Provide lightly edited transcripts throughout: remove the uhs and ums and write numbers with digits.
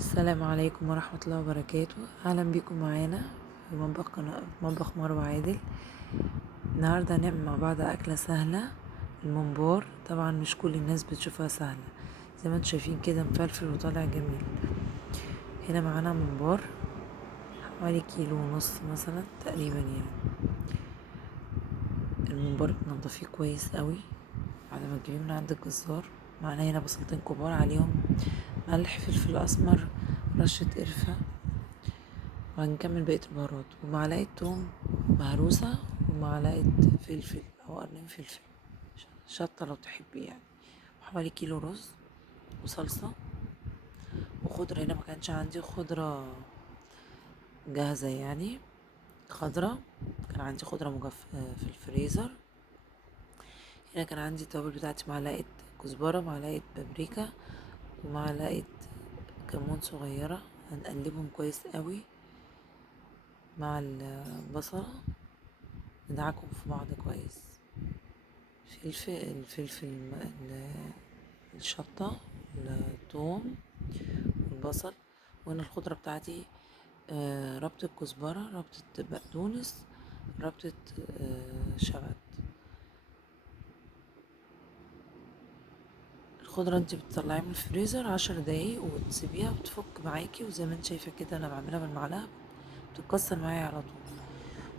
السلام عليكم ورحمة الله وبركاته. أهلا بكم معانا في مطبخ مروة عادل. النهاردة هنعمل مع بعض أكلة سهلة، الممبار. طبعا مش كل الناس بتشوفها سهلة، زي ما انتم شايفين كده مفلفل وطالع جميل. هنا معانا ممبار حوالي كيلو ونص مثلا تقريبا يعني. الممبار بتنضفيه كويس قوي بعد ما تجيبيه من عند الجزار. معانا هنا بصلتين كبار، عليهم ملح، فلفل أسمر، رشة قرفة، وهنكمل بقية البهارات، ومعلقة توم مهروسة، ومعلقة فلفل أو قرنين فلفل، شطة لو تحبي يعني، وحوالي كيلو رز، وصلصة، وخضرة. هنا مكانش عندي خضرة جاهزة يعني خضرة، كان عندي خضرة مجففة في الفريزر. هنا كان عندي التوابل بتاعتي: معلقة كزبرة، معلقة بابريكا، ومعلقة كمون صغيرة. هنقلبهم كويس قوي مع البصلة، ندعكم في بعض كويس. الفلفل، الشطة، الثوم، والبصل. وهنا الخضرة بتاعتي: ربطة كزبرة، ربطة بقدونس، ربطة شبت. الخضرة انت بتطلعيها من الفريزر 10 دقايق وتسيبيها وتفك معاكي، وزي ما انت شايفة كده انا بعملها بالمعلقة بتتكسر معايا على طول.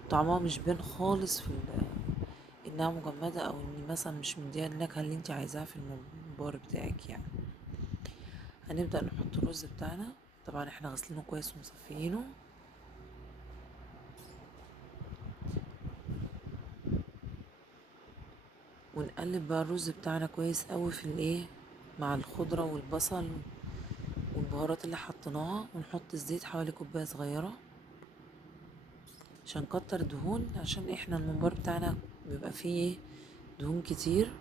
طعمها مش بين خالص انها مجمدة، او اني مثلا مش مديها النكهة اللي انت عايزاها في الممبار بتاعك يعني. هنبدأ نحط الرز بتاعنا، طبعا احنا غسلينه كويس ومصفيينه. ونقلب بقى الرز بتاعنا كويس قوي في الايه، مع الخضرة والبصل والبهارات اللي حطيناها. ونحط الزيت حوالي كوباية صغيرة عشان نكتر دهون، عشان احنا الممبار بتاعنا بيبقى فيه دهون كتير.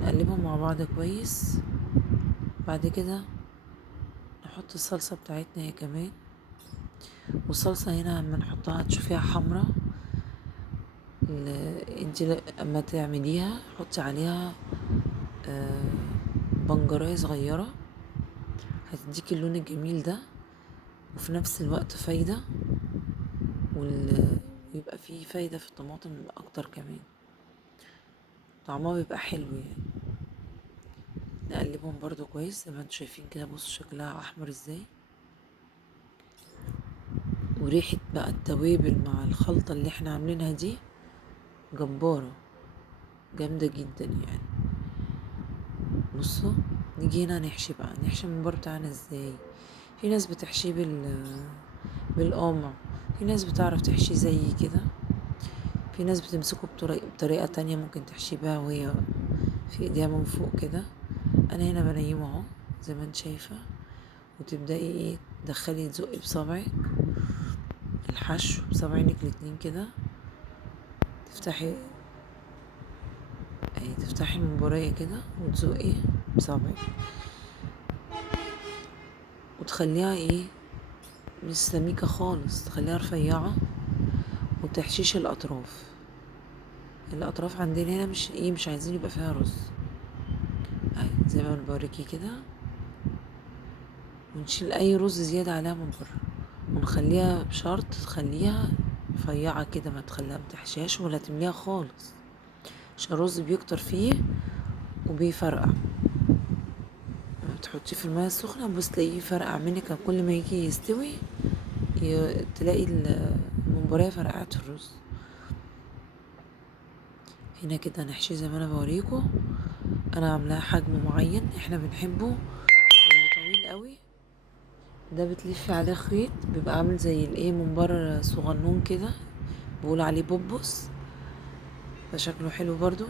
نقلبهم مع بعض كويس. بعد كده نحط الصلصة بتاعتنا هي كمان. والصلصة هنا لما نحطها تشوفيها حمرا، انت اما تعمليها حطي عليها بنجراية صغيرة، هتديكي اللون الجميل ده، وفي نفس الوقت فايدة، ويبقى فيه فايدة في الطماطم اكتر كمان، طعمها بيبقى حلو يعني. نقلبهم برضو كويس زي ما انتم شايفين كده. بصوا شكلها احمر ازاي، وريحة بقى التوابل مع الخلطة اللي احنا عاملينها دي جبارة، جامدة جدا يعني. بصوا، نيجي هنا نحشي الممبار بتاعنا ازاي. في ناس بتحشيه بالقمع، في ناس بتعرف تحشيه زي كده، في ناس بتمسكه بطريقة تانية ممكن تحشيه بها وهي في ايديها من فوق كده. انا هنا بنيمه اهو زي ما انت شايفة، وتبدأي ايه، تدخلي تزقي بصبعك الحشو بصبعينك الاتنين كده، تفتحي تفتحي الممبارية كده وتزقي بصبعك، وتخليها ايه، مش سميكة خالص، تخليها رفيعة، وتحشيش الاطراف عندنا هنا مش عايزين يبقى فيها رز. زي ما بوريكي كده، ونشيل اي رز زيادة عليها من بره، ونخليها بشرط تخليها رفيعة كده، ما تحشيهاش ولا تمليها خالص، عشان الرز بيكتر فيه وبيفرقع. لما بتحطيه في المية السخنة بص تلاقيه فرقع منك، كل ما يجي يستوي تلاقي الممبارية فرقعت الرز. هنا كده نحشيه زي ما انا بوريكم. انا عاملاه حجم معين احنا بنحبه، واللي طويل قوي ده بتلفي عليه خيط، بيبقى عامل زي الايه، ممبار صغنون كده، بقول عليه بوبوس، فشكله حلو برضو.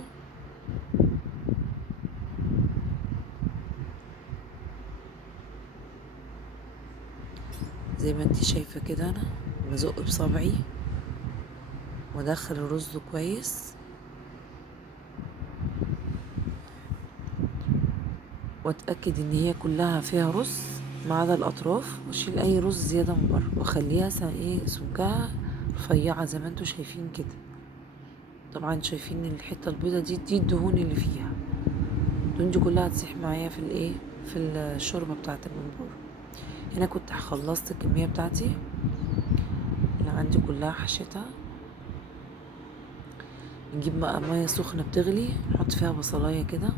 زي ما انتي شايفة كده انا بزق بصبعي وادخل الرز كويس، واتأكد ان هي كلها فيها رز ما عدا الاطراف، واشيل اي رز زيادة من بره، واخليها سمكها رفيعة زي ما انتوا شايفين كده. طبعا شايفين الحتة البيضة دي الدهون اللي فيها. الدهون دي كلها هتسيح معايا في الايه، في الشوربه بتاعه الممبار. هنا كنت خلصت الكميه بتاعتي اللي عندي كلها، حشيتها. نجيب بقى ميه سخنه بتغلي، نحط فيها بصلايه كده،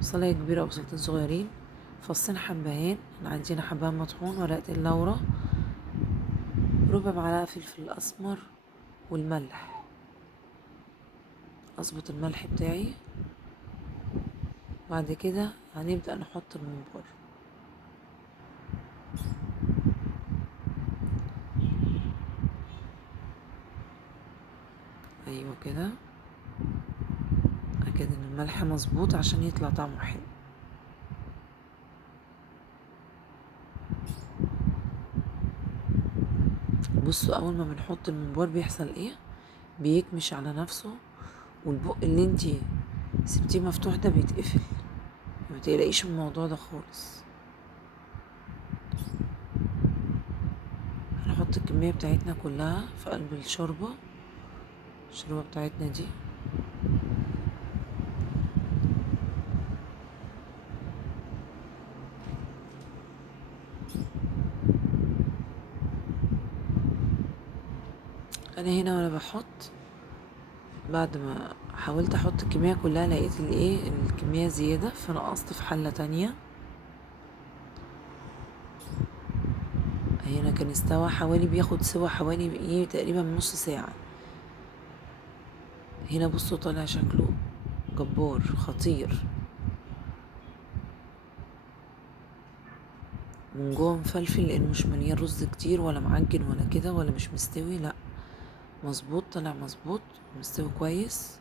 بصلايه كبيره او بصلتين صغيرين، فصين حبهان، عندنا حبهان مطحون، ورقتين لورا، ربع معلقه فلفل اسمر، والملح. اظبط الملح بتاعي. بعد كده هنبدأ نحط الممبار. ايوه كده، اكد ان الملح مظبوط عشان يطلع طعمه حلو. بصوا اول ما بنحط الممبار بيحصل ايه، بيكمش على نفسه، والبق اللي انتي سبتيه مفتوح ده بيتقفل. ما تقلقيش من الموضوع ده خالص. هنحط الكمية بتاعتنا كلها في قلب الشوربة بتاعتنا دي. انا هنا وانا بحط، بعد ما حاولت احط الكمية كلها لقيت الايه الكمية زيادة، فنقصت في حلة تانية. هنا كان استوى حوالي، بياخد سوا حوالي ايه تقريبا نص ساعة. هنا بصوا طالع شكله جبار خطير، من جوه مفلفل لانه مش مليان رز كتير ولا معجن ولا كده ولا مش مستوي، لا مظبوط، طلع مظبوط مستوي كويس.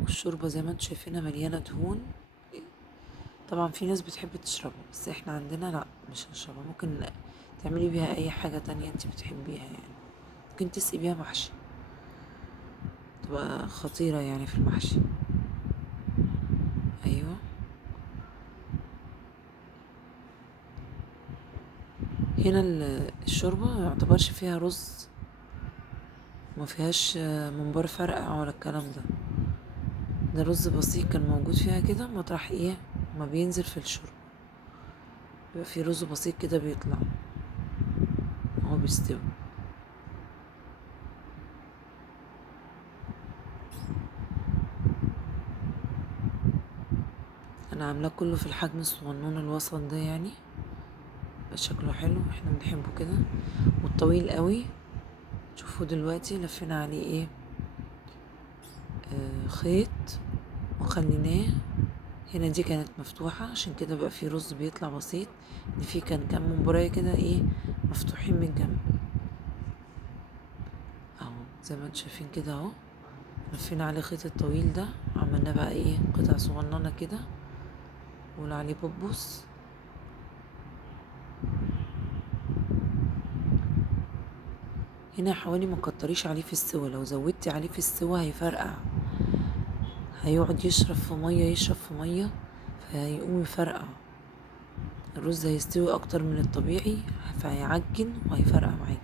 والشوربة زي ما انتوا شايفينها مليانة دهون. طبعا في ناس بتحب تشربها، بس احنا عندنا لا مش هنشربها. ممكن تعملي بيها اي حاجة تانية انت بتحبيها، يعني ممكن تسقي بيها محشي، تبقى خطيرة يعني في المحشي. ايوه. هنا الشوربة ما يعتبرش فيها رز، ما فيهاش ممبار فرقع ولا الكلام ده. ده رز بسيط كان موجود فيها كده، مطرح ايه ما بينزل في الشوربة، بيبقى في رز بسيط كده بيطلع وهو بيستوي. انا عاملاه كله في الحجم الصغنون الوسط ده، يعني بقى شكله حلو، احنا بنحبه كده. والطويل قوي شوفوا دلوقتي لفينا عليه ايه، خيط وخليناه. هنا دي كانت مفتوحة عشان كده بقى في رز بيطلع بسيط، ان في كان كام مبراية كده ايه مفتوحين من جنب اهو، زي ما انتوا شايفين كده اهو. لفينا عليه الخيط الطويل ده، عملنا بقى ايه قطع صغننة كده، نقول عليه بوبوس. هنا حاولي ما تكتريش عليه في السوا، لو زودتي عليه في السوا هيفرقع، هيقعد يشرب في ميه يشرب في ميه، فهيقوم يفرقع. الرز هيستوي اكتر من الطبيعي، فهيعجن وهيفرقع معاكي.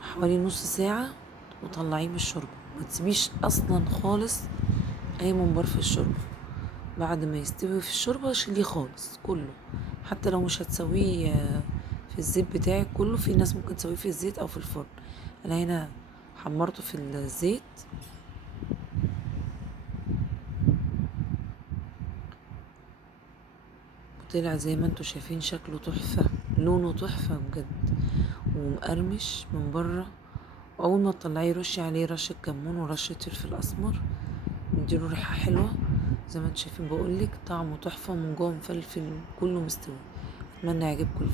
حوالي نص ساعة وطلعيه من الشوربة. ما تسيبيش اصلا خالص اي ممبار في الشوربة. بعد ما يستوي في الشوربة شيليه خالص كله، حتى لو مش هتسويه في الزيت بتاعك كله. في ناس ممكن تسويه في الزيت او في الفرن، انا هنا حمرته في الزيت. طلع زي ما انتوا شايفين شكله تحفة، لونه تحفة بجد، ومقرمش من بره. واول ما تطلعيه رشي عليه رشة كمون ورشة فلفل اسمر، نديله ريحة حلوة. زي ما انتوا شايفين بقولك طعمه تحفة، من جوه مفلفل كله مستوي. اتمنى يعجبكم.